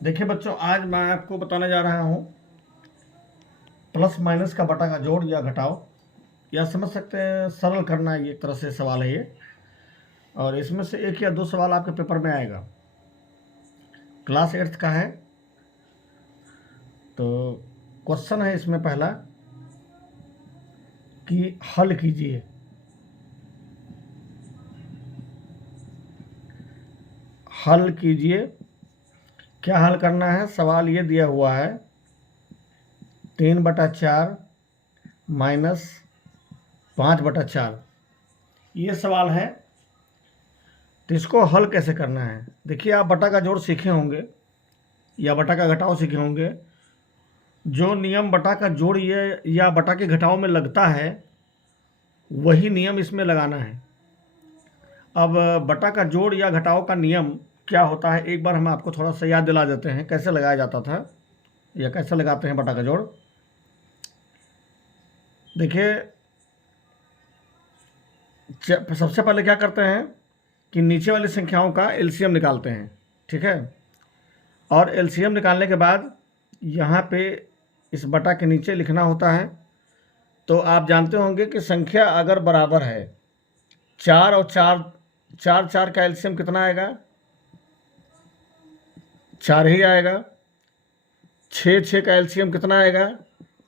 देखिए बच्चों, आज मैं आपको बताने जा रहा हूँ प्लस माइनस का बटा का जोड़ या घटाव, या समझ सकते हैं सरल करना। ये एक तरह से सवाल है ये, और इसमें से एक या दो सवाल आपके पेपर में आएगा। क्लास 8th का है। तो क्वेश्चन है इसमें पहला कि हल कीजिए। हल कीजिए, क्या हल करना है? सवाल ये दिया हुआ है 3/4 माइनस 5/4, ये सवाल है। तो इसको हल कैसे करना है? देखिए, आप बटा का जोड़ सीखे होंगे या बटा का घटाव सीखे होंगे। जो नियम बटा का जोड़ ये या बटा के घटाव में लगता है, वही नियम इसमें लगाना है। अब बटा का जोड़ या घटाव का नियम क्या होता है, एक बार हम आपको थोड़ा सा याद दिला देते हैं कैसे लगाया जाता था या कैसे लगाते हैं बटा का जोड़। देखिए, सबसे पहले क्या करते हैं कि नीचे वाली संख्याओं का एलसीएम निकालते हैं, ठीक है। और एलसीएम निकालने के बाद यहाँ पे इस बटा के नीचे लिखना होता है। तो आप जानते होंगे कि संख्या अगर बराबर है, 4 और 4, 4 का एलसीएम कितना आएगा? 4 ही आएगा। 6 का एलसीएम कितना आएगा?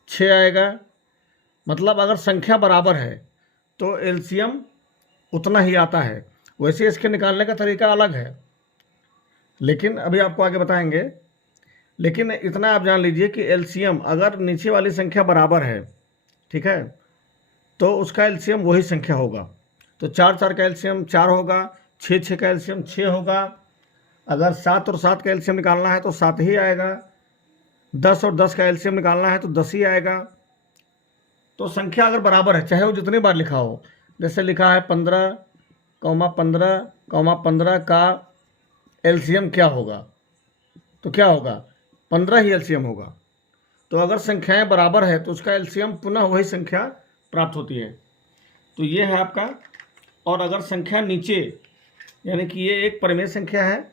6 आएगा। मतलब अगर संख्या बराबर है तो एलसीएम उतना ही आता है। वैसे इसके निकालने का तरीका अलग है, लेकिन अभी आपको आगे बताएंगे। लेकिन इतना आप जान लीजिए कि एलसीएम अगर नीचे वाली संख्या बराबर है, ठीक है, तो उसका एलसीएम वही संख्या होगा। तो 4 का एलसीएम 4 होगा, 6 का एलसीएम 6 होगा। अगर 7 और 7 का एलसीएम निकालना है तो 7 ही आएगा। 10 और 10 का एलसीएम निकालना है तो 10 ही आएगा। तो संख्या अगर बराबर है, चाहे वो जितनी बार लिखा हो, जैसे लिखा है 15,15,15 का एलसीएम क्या होगा? तो क्या होगा? 15 ही एलसीएम होगा। तो अगर संख्याएं बराबर है तो उसका एलसीएम पुनः वही संख्या प्राप्त होती है। तो ये है आपका। और अगर संख्या नीचे, यानी कि ये एक परिमेय संख्या है,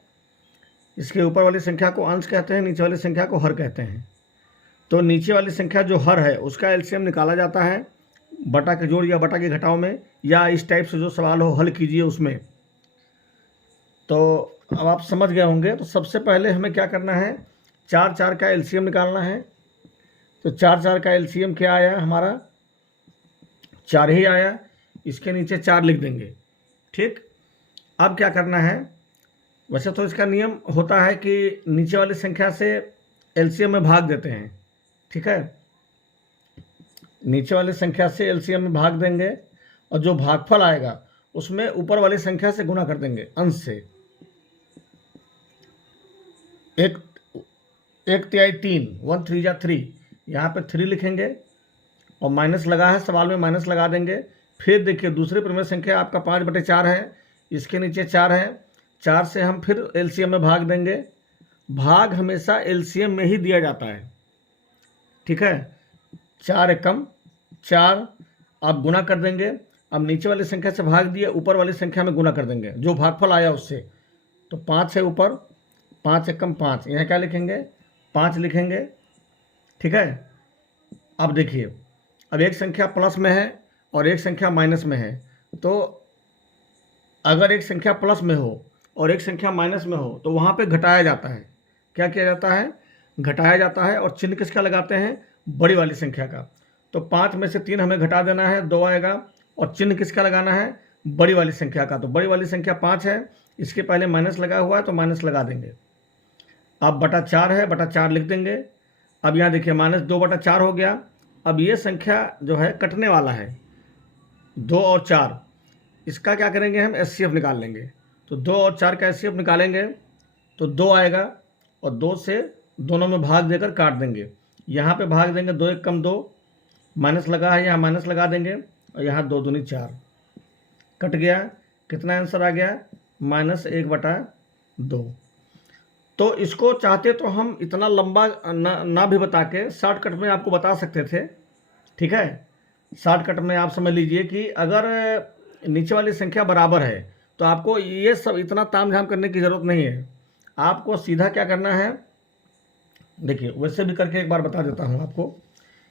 इसके ऊपर वाली संख्या को अंश कहते हैं, नीचे वाली संख्या को हर कहते हैं। तो नीचे वाली संख्या जो हर है उसका एलसीएम निकाला जाता है बटा के जोड़ या बटा के घटाव में, या इस टाइप से जो सवाल हो हल कीजिए उसमें। तो अब आप समझ गए होंगे। तो सबसे पहले हमें क्या करना है, 4 का एलसीएम निकालना है। तो 4 का एलसीएम क्या आया हमारा? 4 ही आया। इसके नीचे 4 लिख देंगे, ठीक। अब क्या करना है, वैसे तो इसका नियम होता है कि नीचे वाली संख्या से एलसीएम में भाग देते हैं, ठीक है। नीचे वाली संख्या से एलसीएम में भाग देंगे, और जो भागफल आएगा उसमें ऊपर वाली संख्या से गुणा कर देंगे, अंश से। 1/3 3, 1 3 जा 3, यहाँ पे 3 लिखेंगे और माइनस लगा है, सवाल में माइनस लगा देंगे। फिर देखिए, दूसरी परिमेय संख्या आपका 5/4 है, इसके नीचे 4 है। 4 से हम फिर एलसीएम में भाग देंगे। भाग हमेशा एलसीएम में ही दिया जाता है, ठीक है। 4 एकम 4, आप गुणा कर देंगे। अब नीचे वाली संख्या से भाग दिए, ऊपर वाली संख्या में गुणा कर देंगे जो भागफल आया उससे। तो 5 है ऊपर, 5 एकम 5, यहाँ क्या लिखेंगे? 5 लिखेंगे, ठीक है। अब देखिए, अब एक संख्या प्लस में है और एक संख्या माइनस में है। तो अगर एक संख्या प्लस में हो और एक संख्या माइनस में हो तो वहाँ पे घटाया जाता है। क्या किया जाता है? घटाया जाता है। और चिन्ह किसका लगाते हैं? बड़ी वाली संख्या का। तो 5 में से 3 हमें घटा देना है, 2 आएगा। और चिन्ह किसका लगाना है? बड़ी वाली संख्या का। तो बड़ी वाली संख्या 5 है, इसके पहले माइनस लगा हुआ है तो माइनस लगा देंगे। अब बटा 4 है, बटा 4 लिख देंगे। अब यहाँ देखिए, -2/4 हो गया। अब ये संख्या जो है कटने वाला है, 2 और 4, इसका क्या करेंगे हम? एचसीएफ निकाल लेंगे। तो 2 और 4 का एचसीएफ निकालेंगे तो 2 आएगा, और 2 से दोनों में भाग देकर काट देंगे। यहाँ पे भाग देंगे, 2 एकम 2, माइनस लगा है यहाँ माइनस लगा देंगे, और यहाँ 2 दूनी 4, कट गया। कितना आंसर आ गया? -1/2। तो इसको चाहते तो हम इतना लंबा ना भी बता के शॉर्टकट में आपको बता सकते थे, ठीक है। शॉर्टकट में आप समझ लीजिए कि अगर नीचे वाली संख्या बराबर है तो आपको ये सब इतना ताम झाम करने की ज़रूरत नहीं है। आपको सीधा क्या करना है, देखिए वैसे भी करके एक बार बता देता हूँ आपको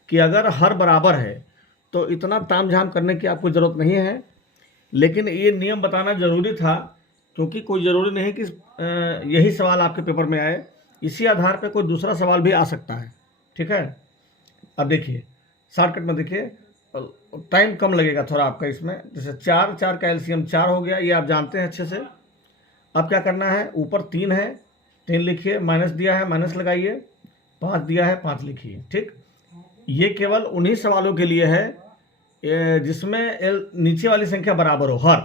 कि अगर हर बराबर है तो इतना तामझाम करने की आपको ज़रूरत नहीं है, लेकिन ये नियम बताना ज़रूरी था क्योंकि कोई ज़रूरी नहीं कि यही सवाल आपके पेपर में आए, इसी आधार पर कोई दूसरा सवाल भी आ सकता है। ठीक है, अब देखिए शॉर्टकट में देखिए, टाइम कम लगेगा थोड़ा आपका इसमें। जैसे 4 4 का एलसीएम 4 हो गया, ये आप जानते हैं अच्छे से। अब क्या करना है, ऊपर 3 है, 3 लिखिए, माइनस दिया है माइनस लगाइए, 5 दिया है 5 लिखिए। ठीक, ये केवल उन्हीं सवालों के लिए है जिसमें नीचे वाली संख्या बराबर हो, हर,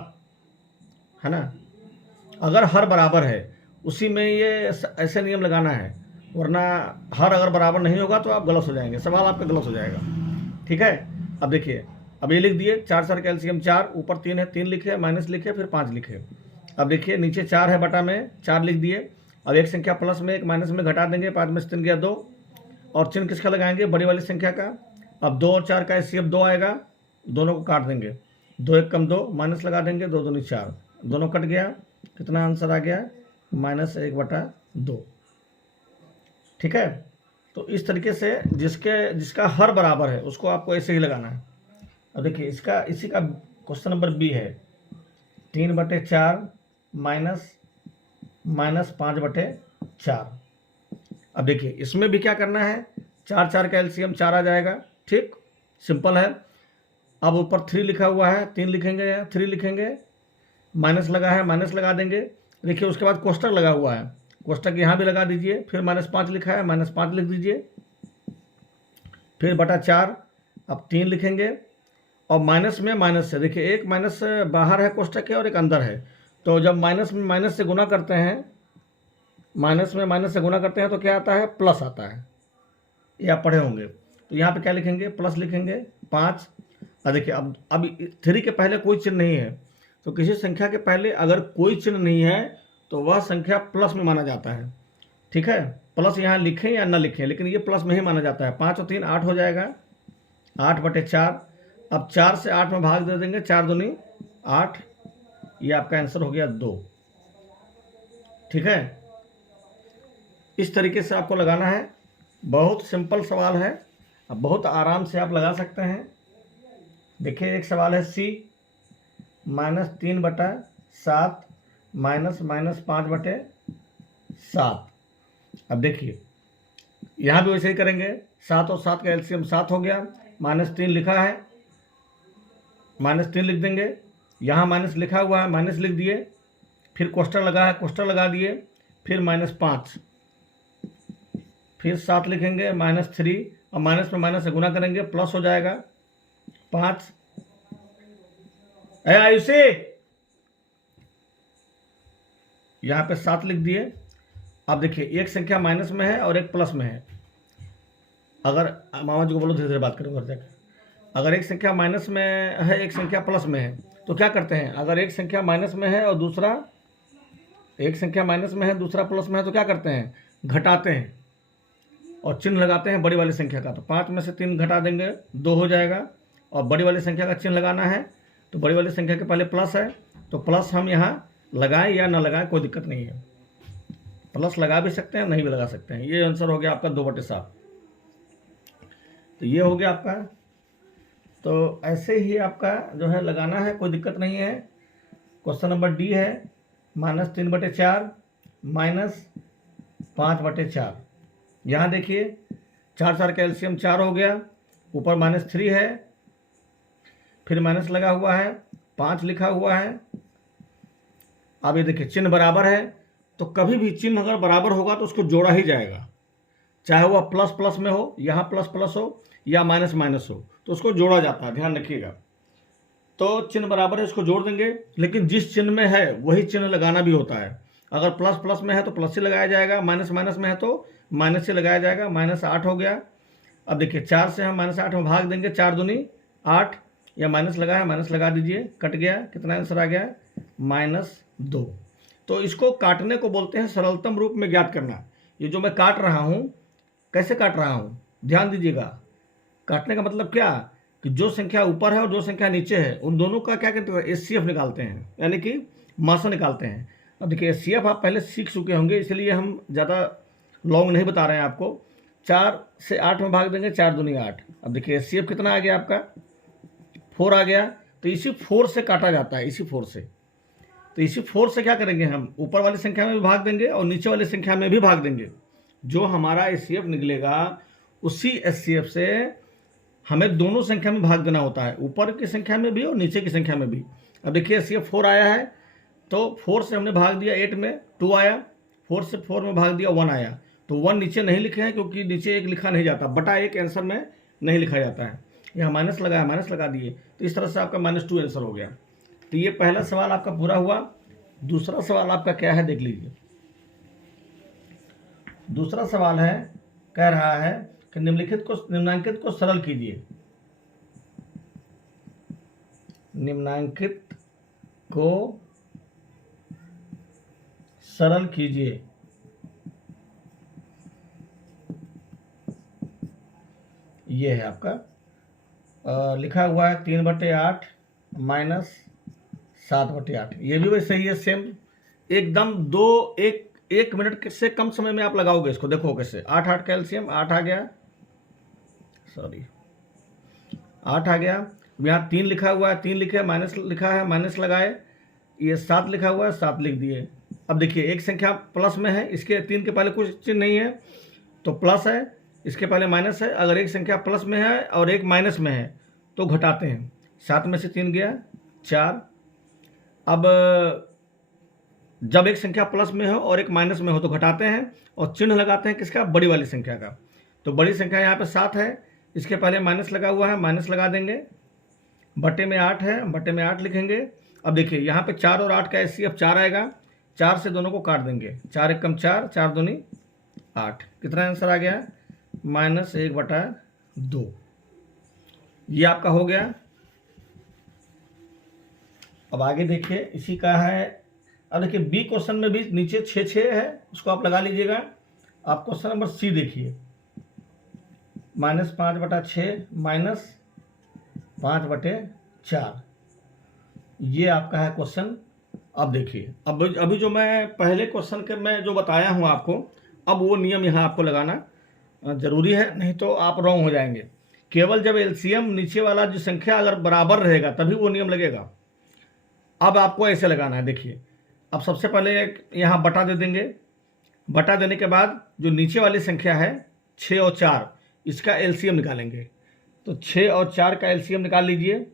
है ना। अगर हर बराबर है उसी में ये ऐसे नियम लगाना है, वरना हर अगर बराबर नहीं होगा तो आप गलत हो जाएंगे, सवाल आपका गलत हो जाएगा। ठीक है, अब देखिए, अब ये लिख दिए 4 4 का एलसीएम 4, ऊपर 3 है, 3 लिखे, माइनस लिखे, फिर 5 लिखे। अब देखिए नीचे 4 है, बटा में 4 लिख दिए। अब एक संख्या प्लस में एक माइनस में घटा देंगे, 5 में से 3 गया 2, और चिन्ह किसका लगाएंगे, बड़ी वाली संख्या का। अब 2 और 4 का एलसीएम 2 आएगा, दोनों को काट देंगे, 2 1 कम 2, माइनस लगा देंगे, 2 2 4, दोनों कट गया, कितना आंसर आ गया, -1/2। ठीक है, तो इस तरीके से जिसका हर बराबर है उसको आपको ऐसे ही लगाना है। अब देखिए इसी का क्वेश्चन नंबर बी है, 3/4 माइनस 5/4। अब देखिए इसमें भी क्या करना है, 4 4 का एलसीएम 4 आ जाएगा। ठीक, सिंपल है। अब ऊपर 3 लिखा हुआ है, 3 लिखेंगे या 3 लिखेंगे, माइनस लगा है माइनस लगा देंगे। देखिए उसके बाद कोष्टक लगा हुआ है, कोष्टक यहाँ भी लगा दीजिए, फिर -5 लिखा है, -5 लिख दीजिए, फिर बटा 4। अब 3 लिखेंगे, और माइनस में माइनस से, देखिए एक माइनस बाहर है कोष्टक के और एक अंदर है, तो जब माइनस में माइनस से गुना करते हैं, माइनस में माइनस से गुना करते हैं तो क्या आता है, प्लस आता है, ये आप पढ़े होंगे। तो यहाँ पे क्या लिखेंगे, प्लस लिखेंगे 5। अब देखिए अब 3 के पहले कोई चिन्ह नहीं है, तो किसी संख्या के पहले अगर कोई चिन्ह नहीं है तो वह संख्या प्लस में माना जाता है। ठीक है, प्लस यहाँ लिखें या ना लिखें, लेकिन ये प्लस में ही माना जाता है। 5 और 3 8 हो जाएगा, 8/4। अब 4 से 8 में भाग दे देंगे, 4 दूनी 8, ये आपका आंसर हो गया 2। ठीक है, इस तरीके से आपको लगाना है, बहुत सिंपल सवाल है, अब बहुत आराम से आप लगा सकते हैं। देखिए एक सवाल है सी, -3/7 -5/7। अब देखिए यहाँ भी वैसे ही करेंगे, 7 और 7 का एलसीएम 7 हो गया, -3 लिखा है, -3 लिख देंगे, यहाँ माइनस लिखा हुआ है, माइनस लिख दिए, फिर कोष्टक लगा है, कोष्टक लगा दिए, फिर -5, फिर 7 लिखेंगे, -3, और माइनस में माइनस से गुना करेंगे, प्लस हो जाएगा 5। आयुषी, यहाँ पे 7 लिख दिए। अब देखिए एक संख्या माइनस में है और एक प्लस में है, अगर मामा जी को बोलो धीरे धीरे बात करूँ घर जाकर, अगर एक संख्या माइनस में है एक संख्या प्लस में है तो क्या करते हैं, अगर एक संख्या माइनस में है और दूसरा प्लस में है तो क्या करते हैं, घटाते हैं और चिन्ह लगाते हैं बड़ी वाली संख्या का। तो 5 में से 3 घटा देंगे, 2 हो जाएगा, और बड़ी वाली संख्या का चिन्ह लगाना है, तो बड़ी वाली संख्या के पहले प्लस है तो प्लस हम यहाँ लगाएं या ना लगाएं कोई दिक्कत नहीं है, प्लस लगा भी सकते हैं नहीं भी लगा सकते हैं। ये आंसर हो गया आपका 2/7। तो ये हो गया आपका, तो ऐसे ही आपका जो है लगाना है, कोई दिक्कत नहीं है। क्वेश्चन नंबर डी है, -3/4 -5/4। यहाँ देखिए 4 4 का एलसीएम 4 हो गया, ऊपर -3 है, फिर माइनस लगा हुआ है, 5 लिखा हुआ है। अब ये देखिए चिन्ह बराबर है, तो कभी भी चिन्ह अगर बराबर होगा तो उसको जोड़ा ही जाएगा, चाहे वह प्लस प्लस में हो, यहाँ प्लस प्लस हो या माइनस माइनस हो, तो उसको जोड़ा जाता है, ध्यान रखिएगा। तो चिन्ह बराबर है, इसको जोड़ देंगे, लेकिन जिस चिन्ह में है वही चिन्ह लगाना भी होता है। अगर प्लस प्लस में है तो प्लस से लगाया जाएगा, माइनस माइनस में है तो माइनस से लगाया जाएगा। -8 हो गया। अब देखिए 4 से हम -8 में भाग देंगे, 4 दूनी 8, या माइनस लगा है माइनस लगा दीजिए, कट गया, कितना आंसर आ गया, -2। तो इसको काटने को बोलते हैं सरलतम रूप में ज्ञात करना। ये जो मैं काट रहा हूँ, कैसे काट रहा हूँ, ध्यान दीजिएगा। काटने का मतलब क्या, कि जो संख्या ऊपर है और जो संख्या नीचे है उन दोनों का क्या कहते हैं, एचसीएफ निकालते हैं, यानी कि मासा निकालते हैं। अब देखिए एचसीएफ आप पहले सीख चुके होंगे, इसलिए हम ज़्यादा लॉन्ग नहीं बता रहे हैं आपको। 4 से 8 में भाग देंगे, 4 दूनी 8। अब देखिए HCF कितना आ गया आपका, 4 आ गया। तो इसी 4 से काटा जाता है, इसी 4 से। तो इसी 4 से क्या करेंगे हम, ऊपर वाली संख्या में भी भाग देंगे और नीचे वाली संख्या में भी भाग देंगे। जो हमारा HCF निकलेगा उसी HCF से हमें दोनों संख्या में भाग देना होता है, ऊपर की संख्या में भी और नीचे की संख्या में भी। अब देखिए HCF 4 आया है, तो 4 से हमने भाग दिया 8 में, 2 आया। 4 से 4 में भाग दिया 1 आया। तो 1 नीचे नहीं लिखे हैं क्योंकि नीचे 1 लिखा नहीं जाता, बटा 1 आंसर में नहीं लिखा जाता है। यहाँ माइनस लगाया, माइनस लगा दिए, तो इस तरह से आपका -2 आंसर हो गया। तो ये पहला सवाल आपका पूरा हुआ। दूसरा सवाल आपका क्या है देख लीजिए। दूसरा सवाल है, कह रहा है कि निम्नांकित को सरल कीजिए। निम्नांकित को सरल कीजिए। ये है आपका लिखा हुआ है 3/8 -7/8। ये भी वही सही है, सेम एकदम। 1 मिनट से कम समय में आप लगाओगे इसको, देखो कैसे। 8 8 का एलसीएम 8 आ गया, सॉरी 8 आ गया। यहाँ 3 लिखा हुआ है, 3 लिखे, माइनस लिखा है, माइनस लगाए। ये 7 लिखा हुआ है, 7 लिख दिए। अब देखिए एक संख्या प्लस में है, इसके 3 के पहले कुछ चिन्ह नहीं है तो प्लस है, इसके पहले माइनस है। अगर एक संख्या प्लस में है और एक माइनस में है तो घटाते हैं। 7 में से 3 गया 4। अब जब एक संख्या प्लस में हो और एक माइनस में हो तो घटाते हैं और चिन्ह लगाते हैं किसका, बड़ी वाली संख्या का। तो बड़ी संख्या यहाँ पे 7 है, इसके पहले माइनस लगा हुआ है, माइनस लगा देंगे। बटे में 8 है, बटे में 8 लिखेंगे। अब देखिए यहाँ पे 4 और 8 का HCF 4 आएगा, 4 से दोनों को काट देंगे। 4 एकम 4, 4 दूनी 8। कितना आंसर आ गया, -1/2। ये आपका हो गया। अब आगे देखिए, इसी का है। अब देखिए बी क्वेश्चन में भी नीचे 6 6 है, उसको आप लगा लीजिएगा। आप क्वेश्चन नंबर सी देखिए, -5/6 -5/4। ये आपका है क्वेश्चन। अब देखिए, अभी जो मैं पहले क्वेश्चन के मैं जो बताया हूँ आपको, अब वो नियम यहाँ आपको लगाना जरूरी है, नहीं तो आप रॉन्ग हो जाएंगे। केवल जब एलसीएम नीचे वाला जो संख्या अगर बराबर रहेगा तभी वो नियम लगेगा। अब आपको ऐसे लगाना है, देखिए। अब सबसे पहले यहाँ बटा दे देंगे। बटा देने के बाद जो नीचे वाली संख्या है 6 और 4, इसका एलसीएम निकालेंगे। तो 6 और 4 का एलसीएम निकाल लीजिए।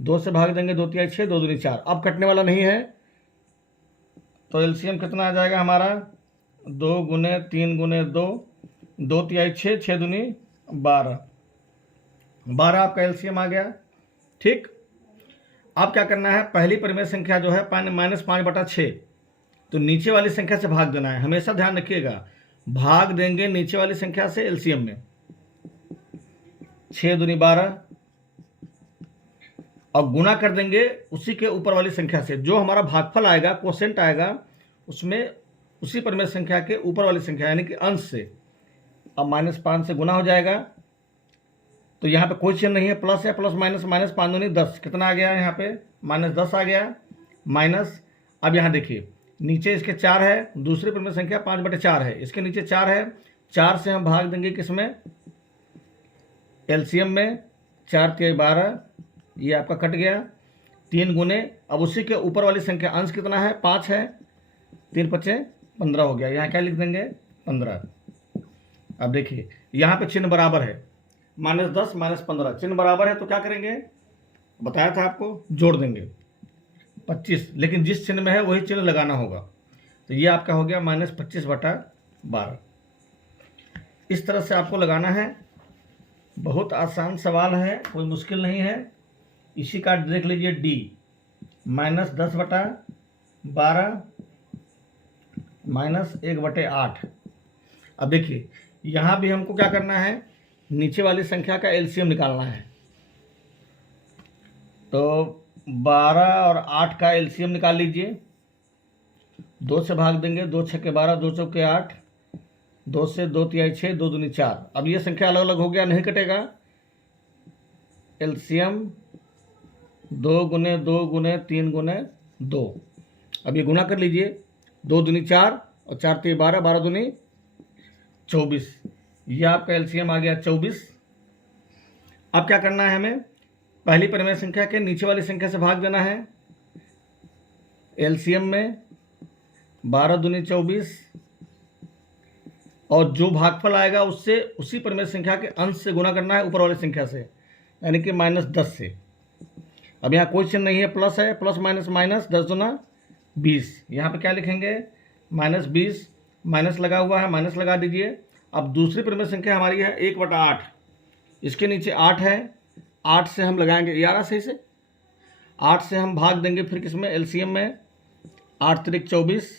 2 से भाग देंगे, 2 तिहाई 6, 2 दूनी 4। अब कटने वाला नहीं है तो एलसीएम कितना आ जाएगा हमारा, 2 गुने 3 गुने 2, 2 तिहाई 6, 6 दूनी 12। 12 आपका एलसीएम आ गया। ठीक, अब क्या करना है, पहली परिमेय संख्या जो है -5/6, तो नीचे वाली संख्या से भाग देना है। हमेशा ध्यान रखिएगा, भाग देंगे नीचे वाली संख्या से एलसीएम में। 6 दूनी 12 और गुना कर देंगे उसी के ऊपर वाली संख्या से। जो हमारा भागफल आएगा, क्वोशिएंट आएगा, उसमें उसी परिमेय संख्या के ऊपर वाली संख्या यानी कि अंश से। अब -5 से गुना हो जाएगा, तो यहाँ पे कोई चिन्ह नहीं है, प्लस है, प्लस माइनस, -5 दूनी 10। कितना आ गया यहाँ पे, -10 आ गया। माइनस, अब यहाँ देखिए नीचे इसके 4 है, दूसरी परिमेय संख्या 5/4 है, इसके नीचे 4 है। 4 से हम भाग देंगे किसमें, एलसीएम में। 4 तिहाई 12, ये आपका कट गया। 3 गुने, अब उसी के ऊपर वाली संख्या अंश कितना है, 5 है। 3 5 15 हो गया। यहाँ क्या लिख देंगे, 15। अब देखिए यहाँ पे चिन्ह बराबर है, -10 -15 चिन्ह बराबर है, तो क्या करेंगे, बताया था आपको, जोड़ देंगे 25। लेकिन जिस चिन्ह में है वही चिन्ह लगाना होगा। तो ये आपका हो गया -25/12। इस तरह से आपको लगाना है। बहुत आसान सवाल है, कोई मुश्किल नहीं है। इसी का देख लीजिए डी, -10/12 -1/8। अब देखिए यहाँ भी हमको क्या करना है, नीचे वाली संख्या का एलसीएम निकालना है। तो 12 और 8 का एलसीएम निकाल लीजिए। 2 से भाग देंगे, 2 छक्के 12, 2 चौके 8, 2 से 2 तिहाई 6, 2 दूनी 4। अब ये संख्या अलग अलग हो गया, नहीं कटेगा। एलसीएम 2 गुने 2 गुने 3 गुने 2। अब ये गुना कर लीजिए, 2 दूनी 4 और 4 तिहाई 12, 12 दूनी 24। ये आपका एलसीएम आ गया 24। अब क्या करना है हमें, पहली परिमेय संख्या के नीचे वाली संख्या से भाग देना है। एलसीएम में 12 दूनी 24 और जो भागफल आएगा उससे उसी परिमेय संख्या के अंश से गुना करना है ऊपर वाली संख्या से, यानी कि -10 से। अब यहाँ कोई चिन्ह नहीं है, प्लस है, प्लस माइनस माइनस, 10 दूना 20। यहाँ पे क्या लिखेंगे, -20, माइनस लगा हुआ है, माइनस लगा दीजिए। अब दूसरी परिमेय संख्या हमारी है 1/8, इसके नीचे 8 है, 8 से हम लगाएंगे 11 सही से, 8 से हम भाग देंगे फिर किसमें, एलसीएम में। 8 त्रिक 24,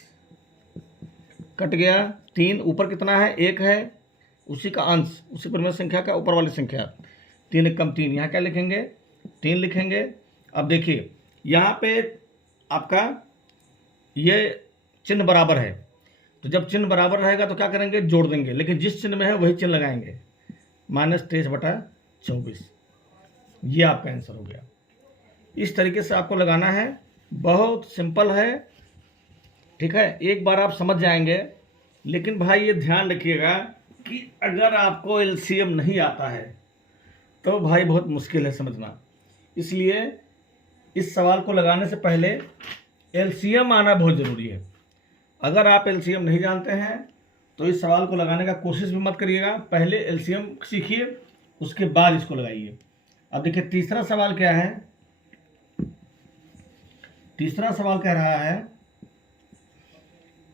कट गया 3, ऊपर कितना है, 1 है, उसी का अंश, उसी परिमेय संख्या का ऊपर वाली संख्या, 3 1 कम 3, यहाँ क्या लिखेंगे, 3 लिखेंगे। अब देखिए यहाँ पे आपका ये चिन्ह बराबर है, तो जब चिन्ह बराबर रहेगा तो क्या करेंगे, जोड़ देंगे, लेकिन जिस चिन्ह में है वही चिन्ह लगाएंगे, -23/24। ये आपका आंसर हो गया। इस तरीके से आपको लगाना है, बहुत सिंपल है, ठीक है। एक बार आप समझ जाएंगे, लेकिन भाई ये ध्यान रखिएगा कि अगर आपको एलसीएम नहीं आता है तो भाई बहुत मुश्किल है समझना। इसलिए इस सवाल को लगाने से पहले एलसीएम आना बहुत ज़रूरी है। अगर आप एलसीएम नहीं जानते हैं तो इस सवाल को लगाने का कोशिश भी मत करिएगा, पहले एलसीएम सीखिए, उसके बाद इसको लगाइए। अब देखिए तीसरा सवाल क्या है। तीसरा सवाल कह रहा है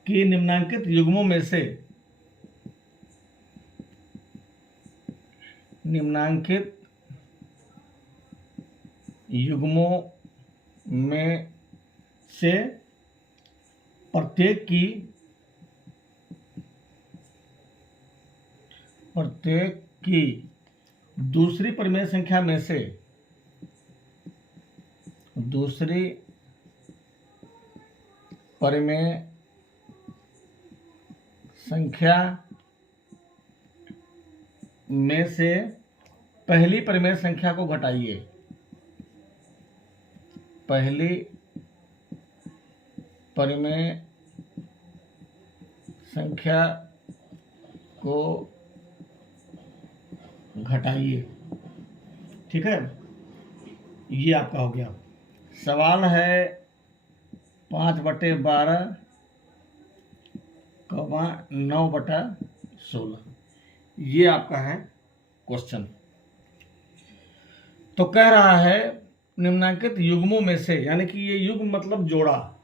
कि निम्नांकित युग्मों में से प्रत्येक की दूसरी परिमेय संख्या में से पहली परिमेय संख्या को घटाइए। पहली परिमेय संख्या को घटाइए, ठीक है। ये आपका हो गया। सवाल है 5/12, 9/16, ये आपका है क्वेश्चन। तो कह रहा है निम्नांकित युग्मों में से, यानी कि ये युग्म मतलब जोड़ा,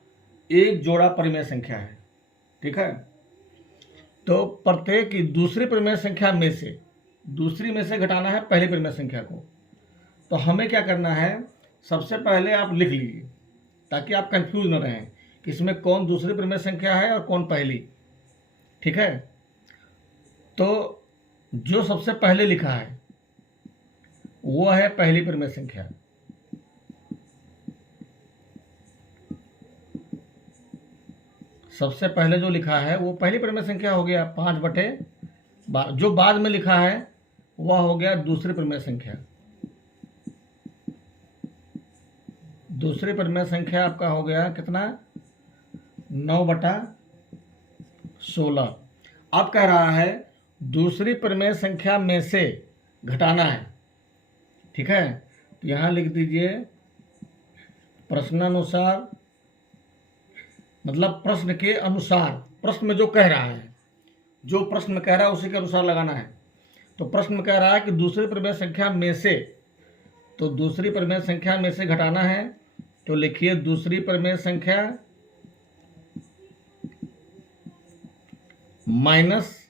एक जोड़ा परिमेय संख्या है, ठीक है। तो प्रत्येक की दूसरी परिमेय संख्या में से, दूसरी में से घटाना है पहली परिमेय संख्या को। तो हमें क्या करना है, सबसे पहले आप लिख लीजिए ताकि आप कंफ्यूज न रहें कि इसमें कौन दूसरी परिमेय संख्या है और कौन पहली, ठीक है। तो जो सबसे पहले लिखा है वो है पहली परिमेय संख्या। सबसे पहले जो लिखा है वो पहली परिमेय संख्या हो गया 5/12। जो बाद में लिखा है वह हो गया दूसरी परिमेय संख्या। दूसरी परिमेय संख्या आपका हो गया कितना, 9/16। अब कह रहा है दूसरी परिमेय संख्या में से घटाना है, ठीक है। तो यहाँ लिख दीजिए प्रश्नानुसार, मतलब प्रश्न के अनुसार, प्रश्न में जो कह रहा है, जो प्रश्न में कह रहा है उसी के अनुसार लगाना है। तो प्रश्न में कह रहा है कि दूसरी परिमेय संख्या में से, तो दूसरी परिमेय संख्या में से घटाना है, तो लिखिए दूसरी परिमेय संख्या माइनस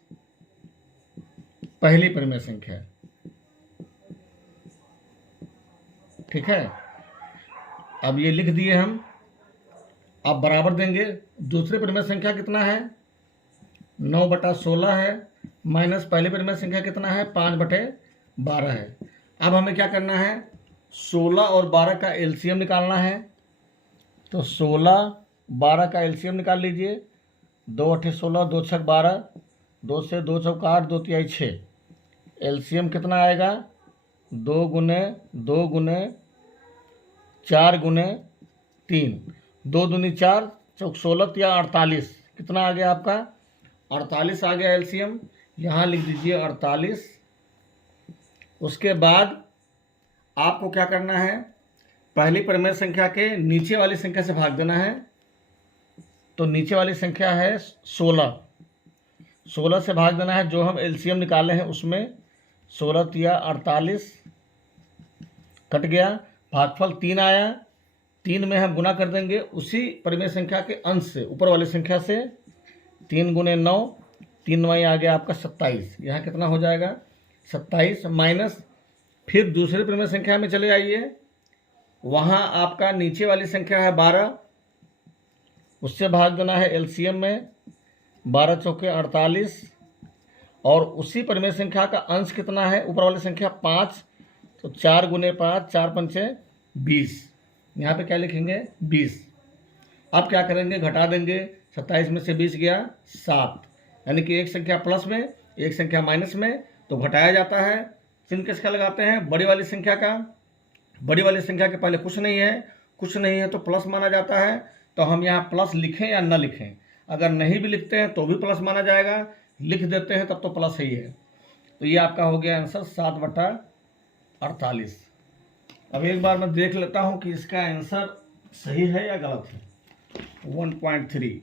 पहली परिमेय संख्या, ठीक है। अब ये लिख दिए हम, अब बराबर देंगे। दूसरी परिमेय संख्या कितना है, 9/16 है, माइनस पहली परिमेय संख्या कितना है, 5/12 है। अब हमें क्या करना है, 16 और 12 का एलसीएम निकालना है। तो 16 12 का एलसीएम निकाल लीजिए। 2 8 16, 2 6 12, 2 से 2 चौका 8, 2 तिहाई 6। एलसीएम कितना आएगा, 2 गुने 2 गुने 4 गुने 3, 2 दूनी 4, 16 या 48, कितना आ गया आपका, 48 आ गया एलसीएम। यहाँ लिख दीजिए 48। उसके बाद आपको क्या करना है, पहली परिमेय संख्या के नीचे वाली संख्या से भाग देना है। तो नीचे वाली संख्या है 16, 16 से भाग देना है। जो हम एलसीएम निकाले हैं उसमें 16 तिया 48 कट गया, भागफल 3 आया। 3 में हम गुना कर देंगे उसी परिमेय संख्या के अंश से, ऊपर वाली संख्या से। 3 गुने 9, 3 9 आ गया आपका 27। यहाँ कितना हो जाएगा 27 माइनस, फिर दूसरे परिमेय संख्या में चले आइए। वहाँ आपका नीचे वाली संख्या है 12, उससे भाग देना है एलसीएम में। 12 चौके 48, और उसी परिमेय संख्या का अंश कितना है, ऊपर वाली संख्या 5। तो 4 गुने 5, 4 पंचे 20। यहाँ पे क्या लिखेंगे 20। अब क्या करेंगे, घटा देंगे। 27 में से 20 गया 7, यानी कि एक संख्या प्लस में एक संख्या माइनस में, तो घटाया जाता है। चिन्ह किसका लगाते हैं, बड़ी वाली संख्या का। बड़ी वाली संख्या के पहले कुछ नहीं है, कुछ नहीं है तो प्लस माना जाता है। तो हम यहाँ प्लस लिखें या न लिखें, अगर नहीं भी लिखते हैं तो भी प्लस माना जाएगा, लिख देते हैं तब तो प्लस ही है। तो ये आपका हो गया आंसर 7/48। अब एक बार मैं देख लेता हूँ कि इसका आंसर सही है या गलत है। 1.3।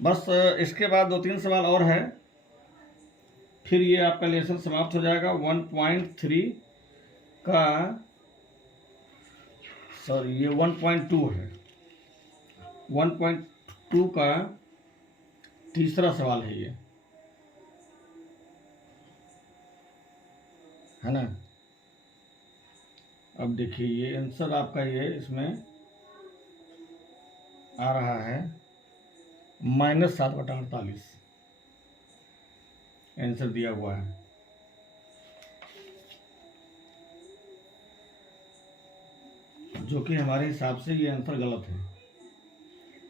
बस इसके बाद 2-3 सवाल और है, फिर ये आपका लेसन समाप्त हो जाएगा। 1.3 का, सॉरी ये 1.2 है। 1.2 का तीसरा सवाल है ये, है ना। अब देखिए ये आंसर आपका ये इसमें आ रहा है -7/48 आंसर दिया हुआ है। जो कि हमारे हिसाब से ये आंसर गलत है।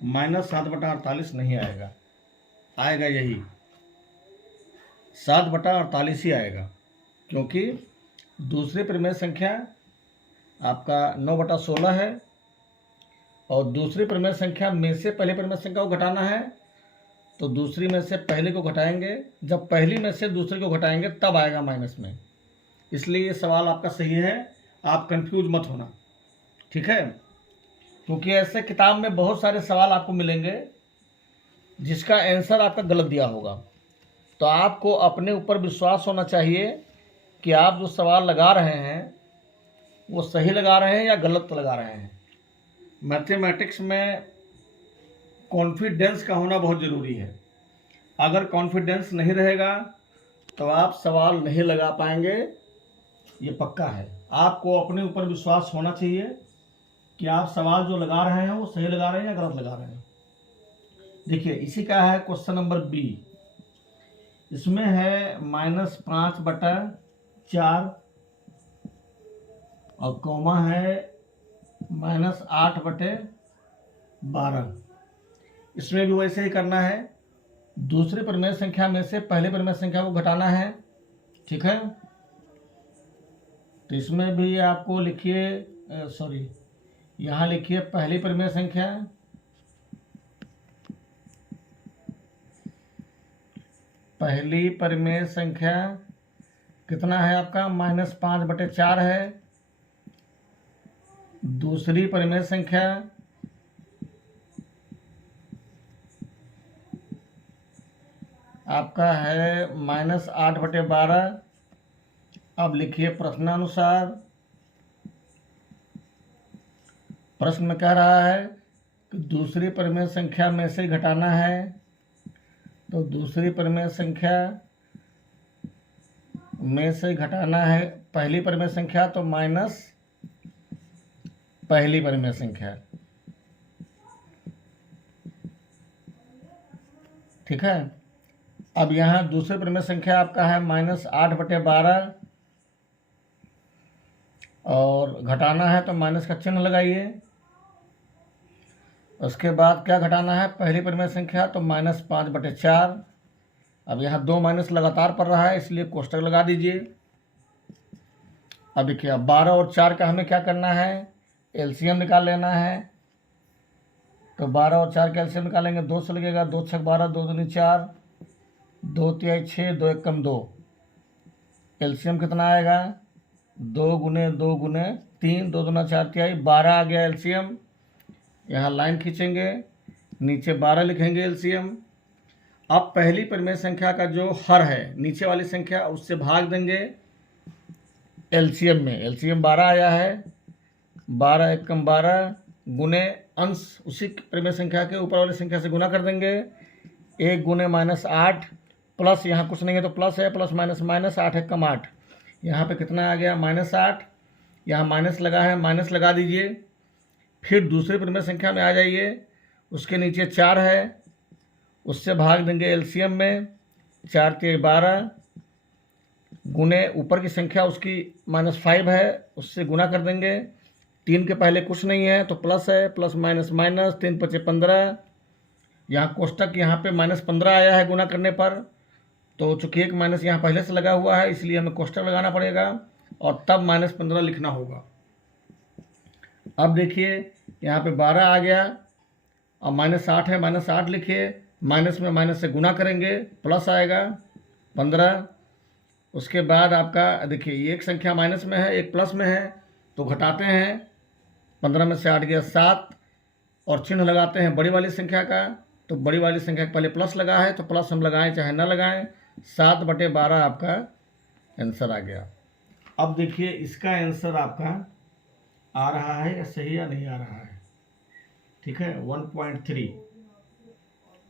-7/48 नहीं आएगा, आएगा यही 7/48 ही आएगा, क्योंकि दूसरी परिमेय संख्या आपका 9/16 है, और दूसरी परिमेय संख्या में से पहले परिमेय संख्या को घटाना है, तो दूसरी में से पहले को घटाएंगे। जब पहली में से दूसरी को घटाएंगे तब आएगा माइनस में। इसलिए ये सवाल आपका सही है, आप कंफ्यूज मत होना, ठीक है। क्योंकि ऐसे किताब में बहुत सारे सवाल आपको मिलेंगे जिसका आंसर आपका गलत दिया होगा। तो आपको अपने ऊपर विश्वास होना चाहिए कि आप जो सवाल लगा रहे हैं वो सही लगा रहे हैं या गलत लगा रहे हैं। मैथमेटिक्स में कॉन्फिडेंस का होना बहुत ज़रूरी है। अगर कॉन्फिडेंस नहीं रहेगा तो आप सवाल नहीं लगा पाएंगे, ये पक्का है। आपको अपने ऊपर विश्वास होना चाहिए कि आप सवाल जो लगा रहे हैं वो सही लगा रहे हैं या गलत लगा रहे हैं। देखिए इसी का है क्वेश्चन नंबर बी। इसमें है -5/4 और कॉमा है -8/12। इसमें भी वैसे ही करना है, दूसरी परिमेय संख्या में से पहली परिमेय संख्या को घटाना है, ठीक है। तो इसमें भी आपको लिखिए, सॉरी यहाँ लिखिए पहली परिमेय संख्या, पहली परिमेय संख्या कितना है आपका -5/4 है। दूसरी परिमेय संख्या आपका है -8/12। अब लिखिए प्रश्नानुसार। प्रश्न में कह रहा है कि दूसरी परिमेय संख्या में से घटाना है, तो दूसरी परिमेय संख्या में से घटाना है पहली परिमेय संख्या, तो माइनस पहली परिमेय संख्या, ठीक है। अब यहाँ दूसरी परिमेय संख्या आपका है -8/12 और घटाना है तो माइनस का चिन्ह लगाइए। उसके बाद क्या घटाना है, पहली परिमेय संख्या, तो -5/4। अब यहाँ 2 माइनस लगातार पड़ रहा है इसलिए कोष्टक लगा दीजिए। अब देखिए 12 और 4 का हमें क्या करना है, एलसीएम निकाल लेना है। तो 12 और 4 का एलसीएम निकालेंगे, 2 से लगेगा, 2 × 6 = 12, 2 × 2 = 4, 2 तिहाई 6, 2 एकम 2, एलसीएम कितना आएगा 2 गुने 2 गुने 3, 2 दूना 4 तिहाई 12 आ गया एलसीएम। यहाँ लाइन खींचेंगे, नीचे 12 लिखेंगे एलसीएम। अब पहली परिमेय संख्या का जो हर है नीचे वाली संख्या उससे भाग देंगे एलसीएम में। एलसीएम 12 आया है, 12 एकम 12 गुने अंश उसी परिमेय संख्या के ऊपर वाली संख्या से गुना कर देंगे। 1 गुने -8 प्लस यहाँ कुछ नहीं है तो प्लस है, प्लस माइनस माइनस, 8 एकम 8, यहाँ पे कितना आ गया -8, यहाँ माइनस लगा है, माइनस लगा दीजिए। फिर दूसरी परिमेय संख्या में आ जाइए, उसके नीचे 4 है, उससे भाग देंगे एलसीएम में। 4 तिहाई 12 गुने ऊपर की संख्या उसकी -5 है, उससे गुना कर देंगे। 3 के पहले कुछ नहीं है तो प्लस है, प्लस माइनस माइनस, 3 पचे 15, यहाँ कोष्टक यहाँ पे -15 आया है गुना करने पर, तो चूंकि एक माइनस यहाँ पहले से लगा हुआ है इसलिए हमें कोष्टक लगाना पड़ेगा और तब -15 लिखना होगा। अब देखिए यहाँ पे 12 आ गया और -8 है, -8 लिखिए, माइनस में माइनस से गुना करेंगे, प्लस आएगा 15। उसके बाद आपका देखिए एक संख्या माइनस में है, एक प्लस में है, तो घटाते हैं, 15 में से 8 गया 7 और चिन्ह लगाते हैं बड़ी वाली संख्या का। तो बड़ी वाली संख्या के पहले प्लस लगा है तो प्लस हम लगाएं चाहे ना लगाएं, 7/12 आपका आंसर आ गया। अब देखिए इसका आंसर आपका आ रहा है या सही या नहीं आ रहा है। ठीक है, 1.3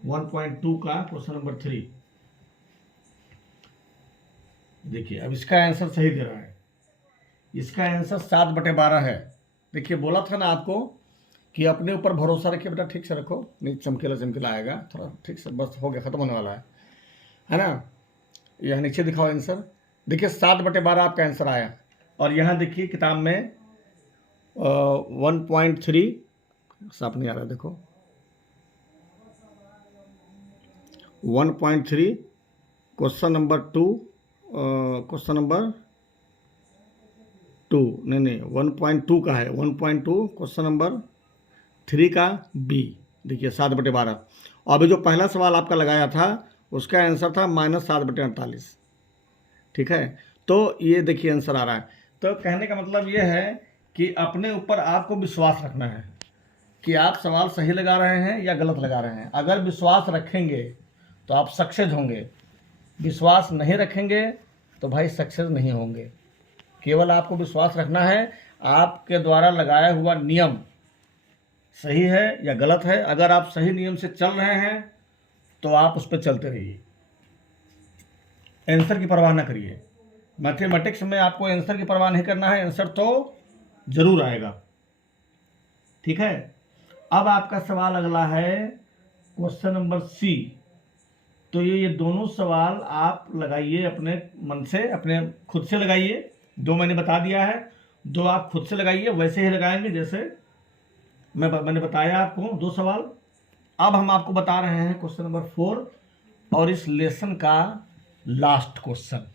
1.2 का क्वेश्चन नंबर 3। देखिए अब इसका आंसर सही दे रहा है, इसका आंसर 7/12 है। देखिए बोला था ना आपको कि अपने ऊपर भरोसा रखिए बेटा, ठीक से रखो, नहीं चमकीला चमकीला आएगा थोड़ा, ठीक से, बस हो गया, ख़त्म होने वाला है ना। यहाँ नीचे दिखाओ आंसर, देखिए 7/12 आपका आंसर आया। और यहाँ देखिए किताब में 1.3 साफ नहीं आ रहा, देखो 1.3 क्वेश्चन नंबर 2, क्वेश्चन नंबर 2 नहीं 1.2 का है, 1.2 क्वेश्चन नंबर 3 का बी। देखिए 7/12। और अभी जो पहला सवाल आपका लगाया था उसका आंसर था -7/48। ठीक है, तो ये देखिए आंसर आ रहा है। तो कहने का मतलब ये है कि अपने ऊपर आपको विश्वास रखना है कि आप सवाल सही लगा रहे हैं या गलत लगा रहे हैं। अगर विश्वास रखेंगे तो आप सक्सेस होंगे, विश्वास नहीं रखेंगे तो भाई सक्सेस नहीं होंगे। केवल आपको विश्वास रखना है आपके द्वारा लगाया हुआ नियम सही है या गलत है। अगर आप सही नियम से चल रहे हैं तो आप उस पर चलते रहिए, आंसर की परवाह ना करिए। मैथमेटिक्स में आपको आंसर की परवाह नहीं करना है, आंसर तो जरूर आएगा। ठीक है, अब आपका सवाल अगला है क्वेश्चन नंबर सी। तो ये दोनों सवाल आप लगाइए अपने मन से, अपने खुद से लगाइए। 2 मैंने बता दिया है, 2 आप खुद से लगाइए, वैसे ही लगाएंगे जैसे मैंने बताया आपको 2 सवाल। अब हम आपको बता रहे हैं क्वेश्चन नंबर 4 और इस लेसन का लास्ट क्वेश्चन।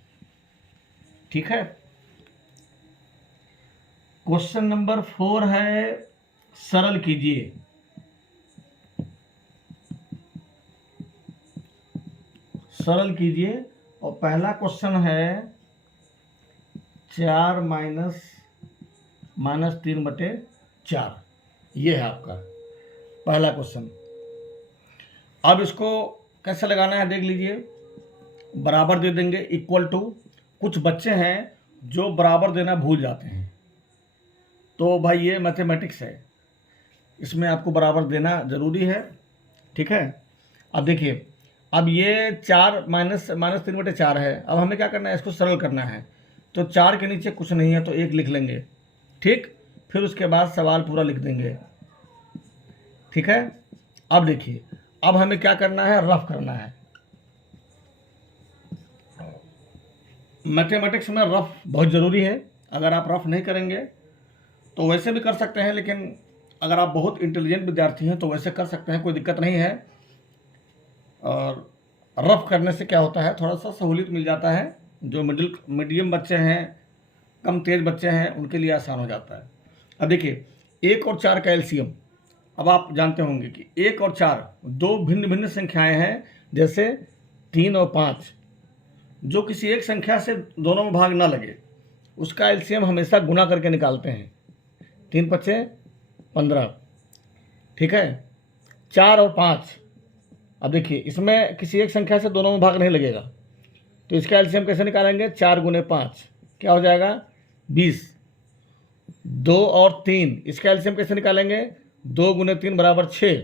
ठीक है, क्वेश्चन नंबर 4 है सरल कीजिए। सरल कीजिए और पहला क्वेश्चन है 4 - 3/4। ये है आपका पहला क्वेश्चन। अब इसको कैसे लगाना है देख लीजिए। बराबर दे देंगे, इक्वल टू। कुछ बच्चे हैं जो बराबर देना भूल जाते हैं, तो भाई ये मैथमेटिक्स है, इसमें आपको बराबर देना ज़रूरी है। ठीक है, अब देखिए, अब ये 4 - 3/4 है। अब हमें क्या करना है, इसको सरल करना है। तो 4 के नीचे कुछ नहीं है तो 1 लिख लेंगे। ठीक, फिर उसके बाद सवाल पूरा लिख देंगे। ठीक है, अब देखिए, अब हमें क्या करना है, रफ करना है। मैथमेटिक्स में रफ बहुत ज़रूरी है। अगर आप रफ नहीं करेंगे तो वैसे भी कर सकते हैं, लेकिन अगर आप बहुत इंटेलिजेंट विद्यार्थी हैं तो वैसे कर सकते हैं, कोई दिक्कत नहीं है। और रफ करने से क्या होता है, थोड़ा सा सहूलियत मिल जाता है। जो मीडियम बच्चे हैं, कम तेज बच्चे हैं, उनके लिए आसान हो जाता है। अब देखिए 1 और 4 का एलसीएम। अब आप जानते होंगे कि 1 और 4 2 भिन्न भिन्न संख्याएं हैं। जैसे 3 और 5 जो किसी एक संख्या से दोनों में भाग ना लगे उसका एलसीएम हमेशा गुना करके निकालते हैं। 3 पच्चे 15, ठीक है। 4 और 5, अब देखिए इसमें किसी एक संख्या से दोनों में भाग नहीं लगेगा तो इसका एलसीएम कैसे निकालेंगे? 4 गुने 5 क्या हो जाएगा? 20। 2 और 3 इसका एलसीएम कैसे निकालेंगे? 2 गुने 3 बराबर 6।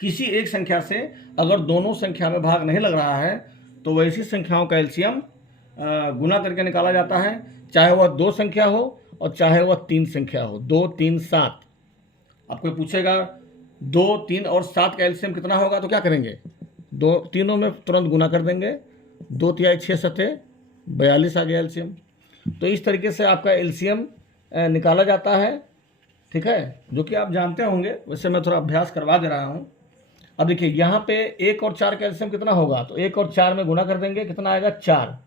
किसी एक संख्या से अगर दोनों संख्या में भाग नहीं लग रहा है तो वैसी संख्याओं का एलसीएम गुना करके निकाला जाता है, चाहे वह 2 संख्या हो और चाहे वह 3 संख्या हो। 2 3 7, आपको पूछेगा 2 3 और 7 का एलसीएम कितना होगा तो क्या करेंगे? दो तीनों में तुरंत गुना कर देंगे। 2 तिहाई 6 सते 42 आ गया एलसीएम। तो इस तरीके से आपका एलसीएम निकाला जाता है, ठीक है, जो कि आप जानते होंगे, वैसे मैं थोड़ा अभ्यास करवा दे रहा हूँ। अब देखिए यहाँ पे 1 और 4 का एलसीएम कितना होगा तो 1 और 4 में गुना कर देंगे, कितना आएगा? 4।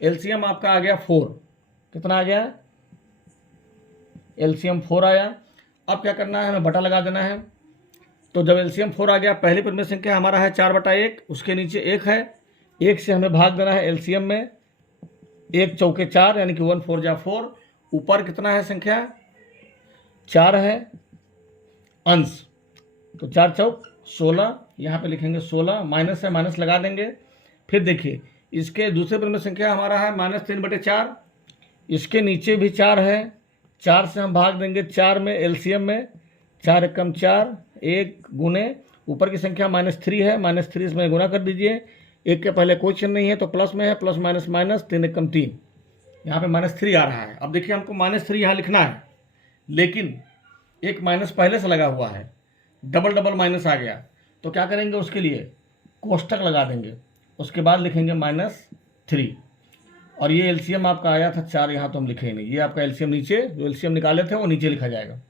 एलसीएम आपका आ गया 4। कितना आ गया? एलसीएम 4 आया। अब क्या करना है? हमें बटा लगा देना है। तो जब एलसीएम 4 आ गया, पहली परिमेय संख्या हमारा है 4/1, उसके नीचे 1 है, 1 से हमें भाग देना है एलसीएम में। 1 चौके 4 यानी कि 1 4 जा 4। ऊपर कितना है संख्या? 4 है, अंश तो 4 चौक 16, यहाँ पे लिखेंगे 16, माइनस है माइनस लगा देंगे। फिर देखिए इसके दूसरे परिमेय संख्या हमारा है -3/4, इसके नीचे भी 4 है, 4 से हम भाग देंगे 4 में एलसीएम में। 4 एकम 4, 1 गुने ऊपर की संख्या -3 है, -3 इसमें गुना कर दीजिए। 1 के पहले कोई चिन्ह नहीं है तो प्लस में है, प्लस माइनस माइनस, 3 एकम 3, यहाँ पे -3 आ रहा है। अब देखिए हमको -3 यहाँ लिखना है, लेकिन एक माइनस पहले से लगा हुआ है, डबल डबल माइनस आ गया, तो क्या करेंगे? उसके लिए कोष्टक लगा देंगे, उसके बाद लिखेंगे -3। और ये एलसीएम आपका आया था 4, यहाँ तो हम लिखे ही नहीं, ये आपका एलसीएम नीचे, जो एलसीएम निकाले थे वो नीचे लिखा जाएगा।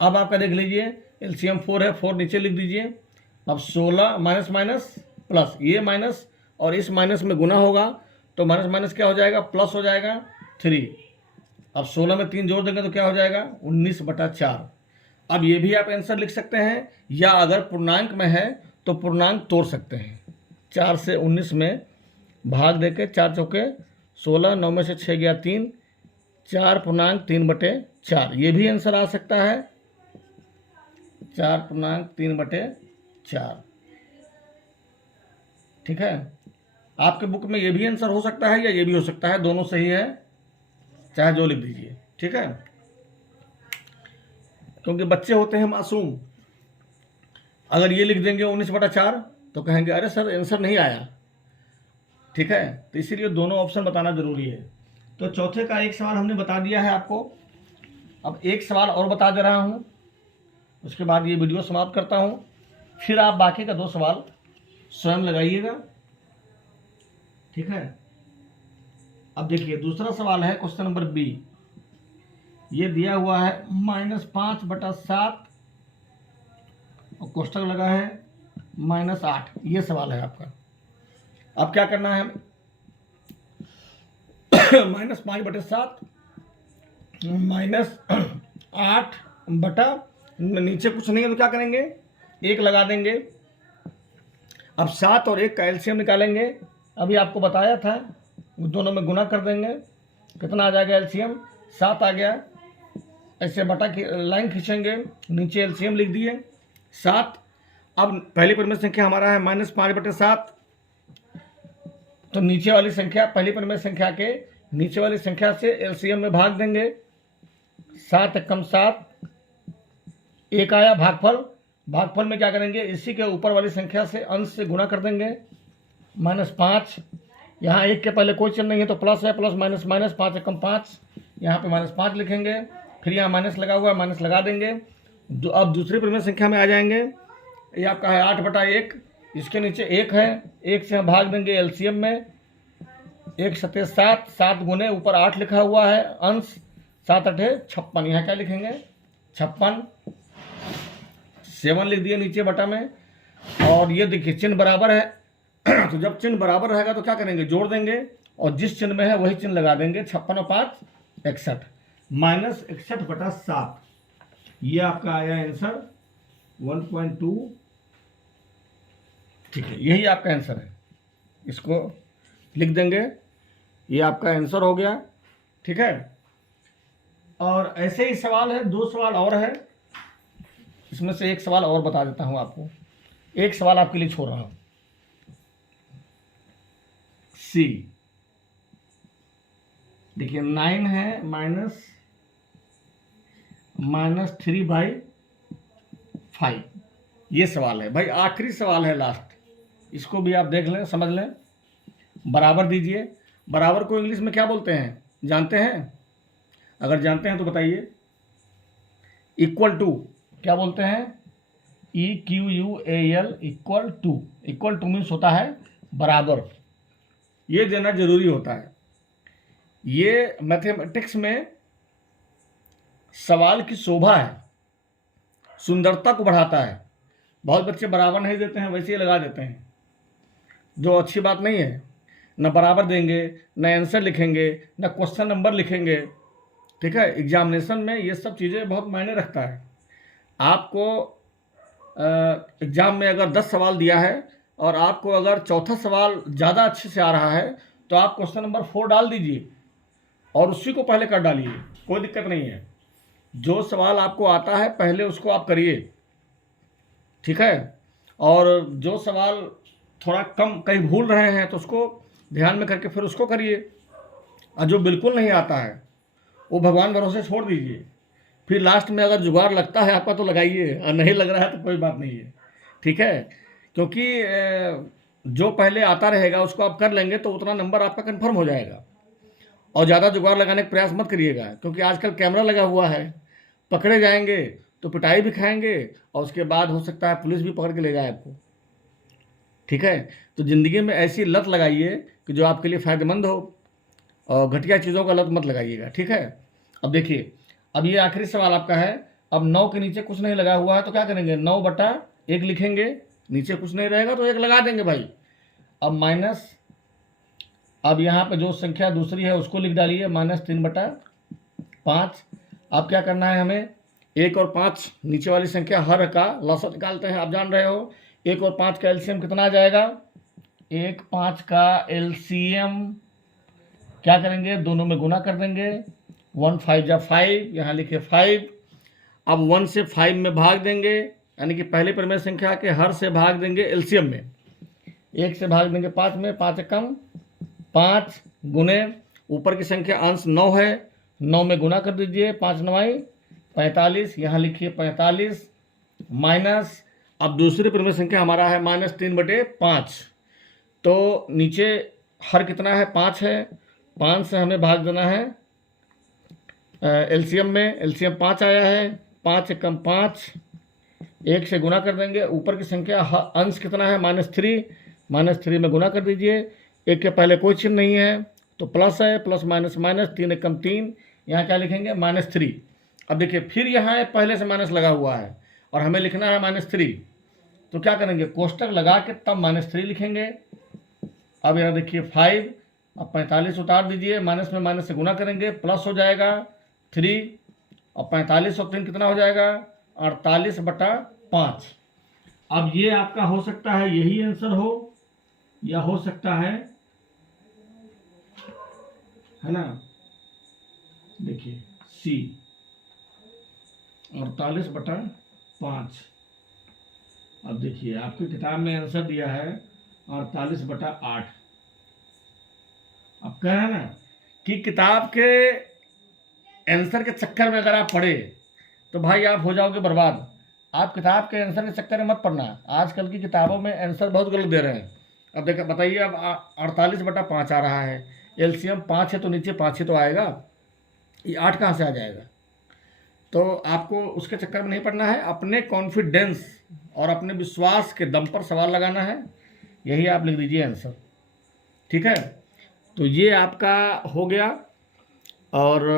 अब आपका देख लीजिए एलसीएम 4 है, 4 नीचे लिख दीजिए। अब 16 माइनस माइनस प्लस, ये माइनस और इस माइनस में गुना होगा तो माइनस माइनस क्या हो जाएगा? प्लस हो जाएगा 3। अब 16 में 3 जोड़ देंगे तो क्या हो जाएगा? 19/4। अब ये भी आप आंसर लिख सकते हैं, या अगर पूर्णांक में है तो पूर्णांक तोड़ सकते हैं। 4 से 19 में भाग देके 4 चौके 16, 9 में से 6 गया 3, 4.3/4, ये भी आंसर आ सकता है 4.3/4, ठीक है। आपके बुक में ये भी आंसर हो सकता है या ये भी हो सकता है, दोनों सही है, चाहे जो लिख दीजिए, ठीक है। क्योंकि बच्चे होते हैं मासूम, अगर ये लिख देंगे 19/4 तो कहेंगे अरे सर आंसर नहीं आया, ठीक है। तो इसीलिए दोनों ऑप्शन बताना जरूरी है। तो चौथे का एक सवाल हमने बता दिया है आपको। अब एक सवाल और बता दे रहा हूँ, उसके बाद ये वीडियो समाप्त करता हूँ, फिर आप बाकी का 2 सवाल स्वयं लगाइएगा, ठीक है। अब देखिए दूसरा सवाल है क्वेश्चन नंबर बी। ये दिया हुआ है -5/7 और कोष्टक लगा है -8, ये सवाल है आपका। अब क्या करना है? -5/7 -8 बटा, नीचे कुछ नहीं है तो क्या करेंगे? 1 लगा देंगे। अब 7 और 1 का एलसीएम निकालेंगे, अभी आपको बताया था, दोनों में गुना कर देंगे, कितना आ जाएगा एलसीएम? 7 आ गया। ऐसे बटा की लाइन खींचेंगे, नीचे एलसीएम लिख दिए 7। अब पहली परिमेय संख्या हमारा है -5/7, तो नीचे वाली संख्या, पहली परिमेय संख्या के नीचे वाली संख्या से एलसीएम में भाग देंगे। 7 एकम 7, 1 आया भागफल। भागफल में क्या करेंगे? इसी के ऊपर वाली संख्या से अंश से गुना कर देंगे, -5। यहाँ 1 के पहले कोई चिन्ह नहीं है तो प्लस है, प्लस माइनस माइनस, 5 एकम 5, यहाँ पे -5 लिखेंगे। फिर यहाँ माइनस लगा हुआ है, माइनस लगा देंगे। अब दूसरी परिमेय संख्या में आ जाएंगे, ये आपका है 8/1, इसके नीचे 1 है, 1 से हम भाग देंगे एलसीएम में। 1 7 7, 7 गुने ऊपर 8 लिखा हुआ है, अंश 7 8 56, यहाँ क्या लिखेंगे? 56, 7 लिख दिए नीचे बटा में। और ये देखिए चिन्ह बराबर है तो जब चिन्ह बराबर रहेगा तो क्या करेंगे? जोड़ देंगे, और जिस चिन्ह में है वही चिन्ह लगा देंगे। 56 और 5 61, -61/7, ये आपका आया आंसर 1.2, ठीक है, यही आपका आंसर है, इसको लिख देंगे, ये आपका आंसर हो गया। ठीक है, और ऐसे ही सवाल है, 2 सवाल और है, इसमें से एक सवाल और बता देता हूं आपको, एक सवाल आपके लिए छोड़ रहा हूं। सी, देखिए 9 है -3/5, ये सवाल है भाई, आखिरी सवाल है, लास्ट, इसको भी आप देख लें, समझ लें। बराबर दीजिए, बराबर को इंग्लिश में क्या बोलते हैं जानते हैं? अगर जानते हैं तो बताइए। इक्वल टू क्या बोलते हैं? EQUAL, equal to, equal to means होता है बराबर, ये देना जरूरी होता है। ये मैथमेटिक्स में सवाल की शोभा है, सुंदरता को बढ़ाता है। बहुत बच्चे बराबर नहीं देते हैं, वैसे ही लगा देते हैं, जो अच्छी बात नहीं है। न बराबर देंगे, न आंसर लिखेंगे, न क्वेश्चन नंबर लिखेंगे। ठीक है, एग्जामिनेशन में ये सब चीज़ें बहुत मायने रखता है। आपको एग्ज़ाम में अगर 10 सवाल दिया है और आपको अगर चौथा सवाल ज़्यादा अच्छे से आ रहा है तो आप क्वेश्चन नंबर 4 डाल दीजिए और उसी को पहले कर डालिए, कोई दिक्कत नहीं है। जो सवाल आपको आता है पहले उसको आप करिए, ठीक है। और जो सवाल थोड़ा कम कहीं भूल रहे हैं तो उसको ध्यान में करके फिर उसको करिए, और जो बिल्कुल नहीं आता है वो भगवान भरोसे छोड़ दीजिए। फिर लास्ट में अगर जुगाड़ लगता है आपका तो लगाइए, और नहीं लग रहा है तो कोई बात नहीं है, ठीक है। क्योंकि जो पहले आता रहेगा उसको आप कर लेंगे तो उतना नंबर आपका कंफर्म हो जाएगा। और ज़्यादा जुगाड़ लगाने का प्रयास मत करिएगा, क्योंकि आजकल कैमरा लगा हुआ है, पकड़े जाएंगे तो पिटाई भी खाएंगे और उसके बाद हो सकता है पुलिस भी पकड़ के ले जाए आपको, ठीक है। तो ज़िंदगी में ऐसी लत लगाइए कि जो आपके लिए फ़ायदेमंद हो, और घटिया चीज़ों का लत मत लगाइएगा, ठीक है। अब देखिए, अब ये आखिरी सवाल आपका है। अब 9 के नीचे कुछ नहीं लगा हुआ है तो क्या करेंगे? 9/1 लिखेंगे, नीचे कुछ नहीं रहेगा तो 1 लगा देंगे भाई। अब माइनस, अब यहाँ पे जो संख्या दूसरी है उसको लिख डालिए, -3/5। अब क्या करना है हमें? 1 और 5 नीचे वाली संख्या हर का लसा निकालते हैं, आप जान रहे हो। 1 और 5 का एलसीएम कितना आ जाएगा? 1, 5 का एलसीएम क्या करेंगे? दोनों में गुना कर देंगे, 1 5 जा 5, यहाँ लिखे 5। अब 1 से 5 में भाग देंगे, यानी कि पहले परिमेय संख्या के हर से भाग देंगे एलसीएम में। 1 से भाग देंगे 5 में, 5 कम 5 गुने ऊपर की संख्या अंश 9 है, 9 में गुना कर दीजिए, 5 9 45, यहाँ लिखिए 45 माइनस। अब दूसरी परिमेय संख्या हमारा है -3/5, तो नीचे हर कितना है? 5 है, 5 से हमें भाग देना है एलसीएम में, एलसीएम 5 आया है, 5 कम 5, 1 से गुना कर देंगे, ऊपर की संख्या अंश कितना है? -3 में गुना कर दीजिए, 1 के पहले कोई चिन्ह नहीं है तो प्लस है, प्लस माइनस माइनस, 3 कम 3, यहाँ क्या लिखेंगे? -3। अब देखिए फिर यहाँ पहले से माइनस लगा हुआ है और हमें लिखना है -3, तो क्या करेंगे? कोष्टक लगा के तब -3 लिखेंगे। अब यहाँ देखिए 5, अब 45 उतार दीजिए, माइनस में माइनस से गुना करेंगे, प्लस हो जाएगा 3, और 45 और 3 कितना हो जाएगा? 48/5। अब ये आपका हो सकता है यही आंसर हो, या हो सकता है ना, देखिए सी 48/5। अब देखिए आपकी किताब में आंसर दिया है 48/8। अब कह रहे हैं ना कि किताब के आंसर के चक्कर में अगर आप पढ़े तो भाई आप हो जाओगे बर्बाद। आप किताब के आंसर के चक्कर में मत पढ़ना, आजकल की किताबों में आंसर बहुत गलत दे रहे हैं। अब देखा बताइए, अब 48/5 आ रहा है, एलसीएम 5 है तो नीचे 5 ही तो आएगा, ये 8 कहाँ से आ जाएगा? तो आपको उसके चक्कर में नहीं पड़ना है, अपने कॉन्फिडेंस और अपने विश्वास के दम पर सवाल लगाना है, यही आप लिख दीजिए आंसर, ठीक है। तो ये आपका हो गया, और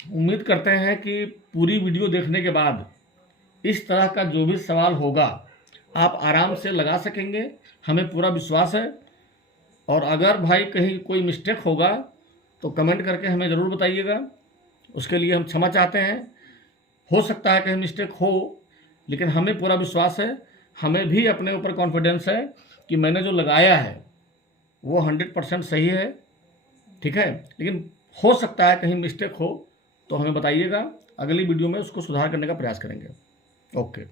उम्मीद करते हैं कि पूरी वीडियो देखने के बाद इस तरह का जो भी सवाल होगा आप आराम से लगा सकेंगे, हमें पूरा विश्वास है। और अगर भाई कहीं कोई मिस्टेक होगा तो कमेंट करके हमें ज़रूर बताइएगा, उसके लिए हम क्षमा चाहते हैं। हो सकता है कहीं मिस्टेक हो, लेकिन हमें पूरा विश्वास है हमें भी अपने ऊपर कॉन्फिडेंस है कि मैंने जो लगाया है वो 100% सही है, ठीक है। लेकिन हो सकता है कहीं मिस्टेक हो तो हमें बताइएगा, अगली वीडियो में उसको सुधार करने का प्रयास करेंगे। ओके।